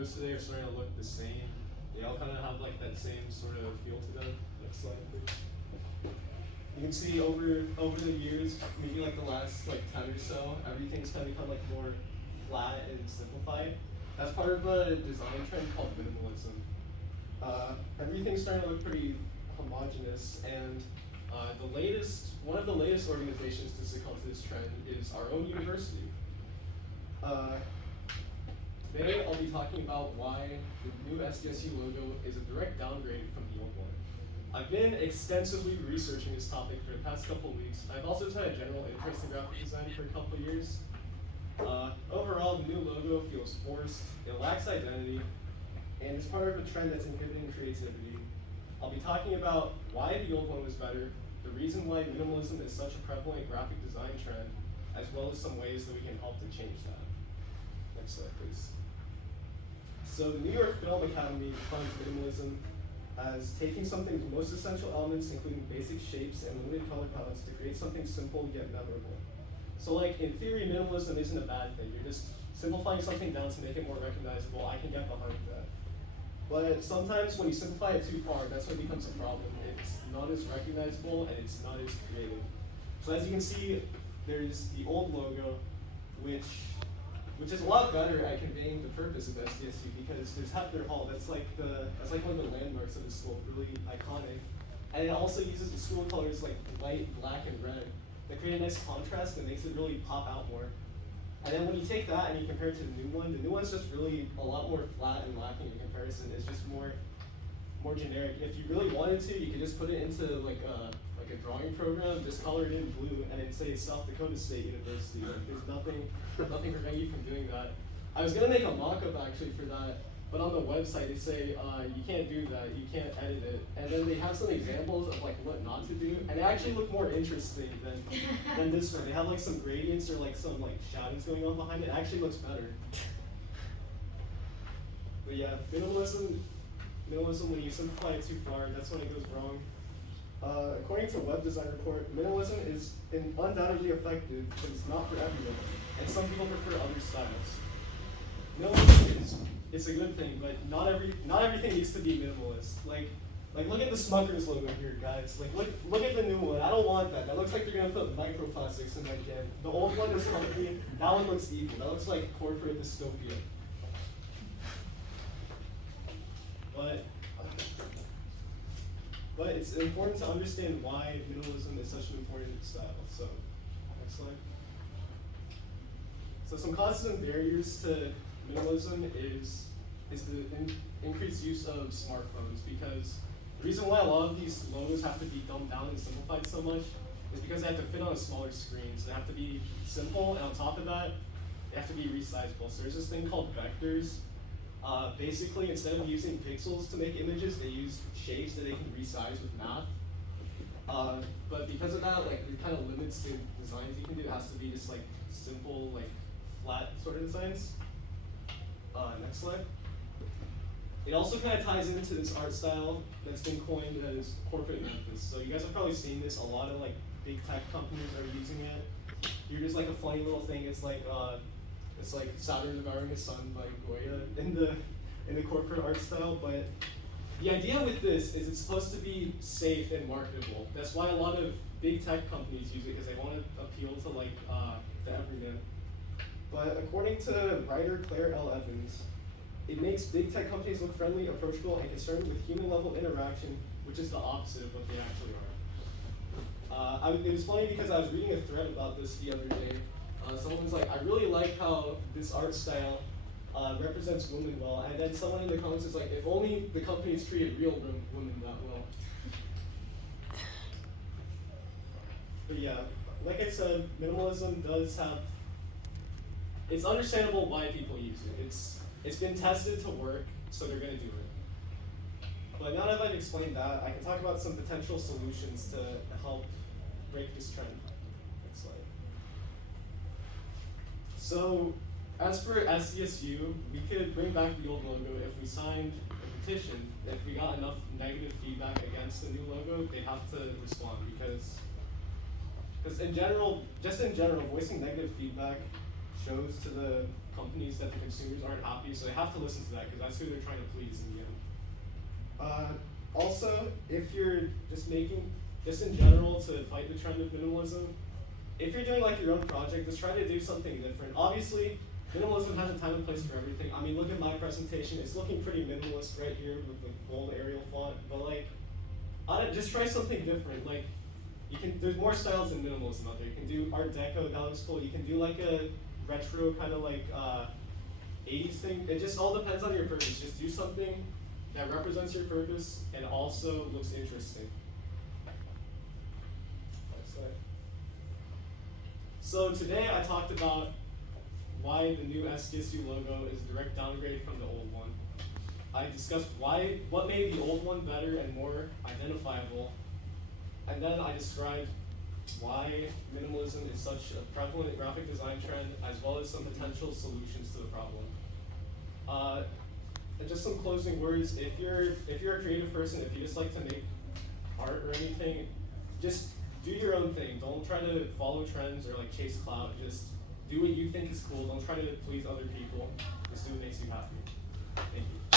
logos today are starting to look the same. They all kind of have like that same sort of feel to them. Next slide, please. You can see over the years, maybe like the last like 10 or so, everything's kind of become like more flat and simplified. That's part of a design trend called minimalism. Everything's starting to look pretty homogeneous, and one of the latest organizations to succumb to this trend is our own university. Today I'll be talking about why the new SDSU logo is a direct downgrade from the old one. I've been extensively researching this topic for the past couple of weeks. I've also had a general interest in graphic design for a couple of years. Overall, the new logo feels forced, it lacks identity, and it's part of a trend that's inhibiting creativity. I'll be talking about why the old one was better, the reason why minimalism is such a prevalent graphic design trend, as well as some ways that we can help to change that. Next slide, please. So the New York Film Academy defines minimalism as taking something's most essential elements, including basic shapes and limited color palettes, to create something simple yet memorable. So like in theory, minimalism isn't a bad thing. You're just simplifying something down to make it more recognizable. I can get behind that. But sometimes when you simplify it too far, that's when it becomes a problem. It's not as recognizable and it's not as creative. So as you can see, there's the old logo, which is a lot better at conveying the purpose of SDSU, because there's Hefner Hall. That's like one of the landmarks of the school, really iconic. And it also uses the school colors like white, black, and red that create a nice contrast that makes it really pop out more. And then when you take that and you compare it to the new one's just really a lot more flat and lacking in comparison. It's just more generic. If you really wanted to, you could just put it into like a drawing program, just color it in blue, and then say South Dakota State University. Like, there's nothing preventing you from doing that. I was gonna make a mock-up actually for that, but on the website they say you can't do that, you can't edit it. And then they have some examples of like what not to do, and they actually look more interesting than this one. They have like some gradients or like some like shadows going on behind it. It actually looks better. But yeah, minimalism, when you simplify it too far, that's when it goes wrong. According to a web design report, minimalism is undoubtedly effective, but it's not for everyone, and some people prefer other styles. Minimalism it's a good thing, but not everything needs to be minimalist. Like look at the Smucker's logo here, guys. Like look at the new one. I don't want that. That looks like they're gonna put microplastics in my can. The old one is healthy. That one looks evil. That looks like corporate dystopia. But it's important to understand why minimalism is such an important style. So, next slide. So some causes and barriers to minimalism is the increased use of smartphones, because the reason why a lot of these logos have to be dumbed down and simplified so much is because they have to fit on a smaller screen. So they have to be simple, and on top of that, they have to be resizable. So there's this thing called vectors. Basically, instead of using pixels to make images, they use shapes that they can resize with math. But because of that, like, it kind of limits the designs you can do. It has to be just like simple, like flat sort of designs. Next slide. It also kind of ties into this art style that's been coined as corporate Memphis. So you guys have probably seen this. A lot of like big tech companies are using it. You're just like a funny little thing. It's like Saturn devouring the sun by Goya in the corporate art style. But the idea with this is it's supposed to be safe and marketable. That's why a lot of big tech companies use it, because they want to appeal to like the everyman. But according to writer Claire L. Evans, it makes big tech companies look friendly, approachable, and concerned with human-level interaction, which is the opposite of what they actually are. It was funny because I was reading a thread about this the other day. Someone was like, I really like how this art style represents women well, and then someone in the comments is like, if only the companies treated real women that well. But yeah, like I said, minimalism does have, it's understandable why people use it. It's been tested to work, so they're gonna do it. But now that I've explained that, I can talk about some potential solutions to help break this trend. Next slide. So, as for SDSU, we could bring back the old logo if we signed a petition. If we got enough negative feedback against the new logo, they'd have to respond, because in general, voicing negative feedback shows to the companies that the consumers aren't happy, so they have to listen to that because that's who they're trying to please in the end. Also, if you're just in general to fight the trend of minimalism, if you're doing like your own project, just try to do something different. Obviously, minimalism has a time and place for everything. I mean, look at my presentation. It's looking pretty minimalist right here with the gold Arial font, but like, just try something different. Like, there's more styles than minimalism out there. You can do Art Deco, that looks cool. You can do like a retro kind of like 80s thing. It just all depends on your purpose. Just do something that represents your purpose and also looks interesting. So today I talked about why the new SDSU logo is a direct downgrade from the old one. I discussed what made the old one better and more identifiable, and then I described why minimalism is such a prevalent graphic design trend, as well as some potential solutions to the problem. And just some closing words. If you're a creative person, if you just like to make art or anything, just do your own thing. Don't try to follow trends or like chase clout. Just do what you think is cool. Don't try to please other people. Just do what makes you happy. Thank you.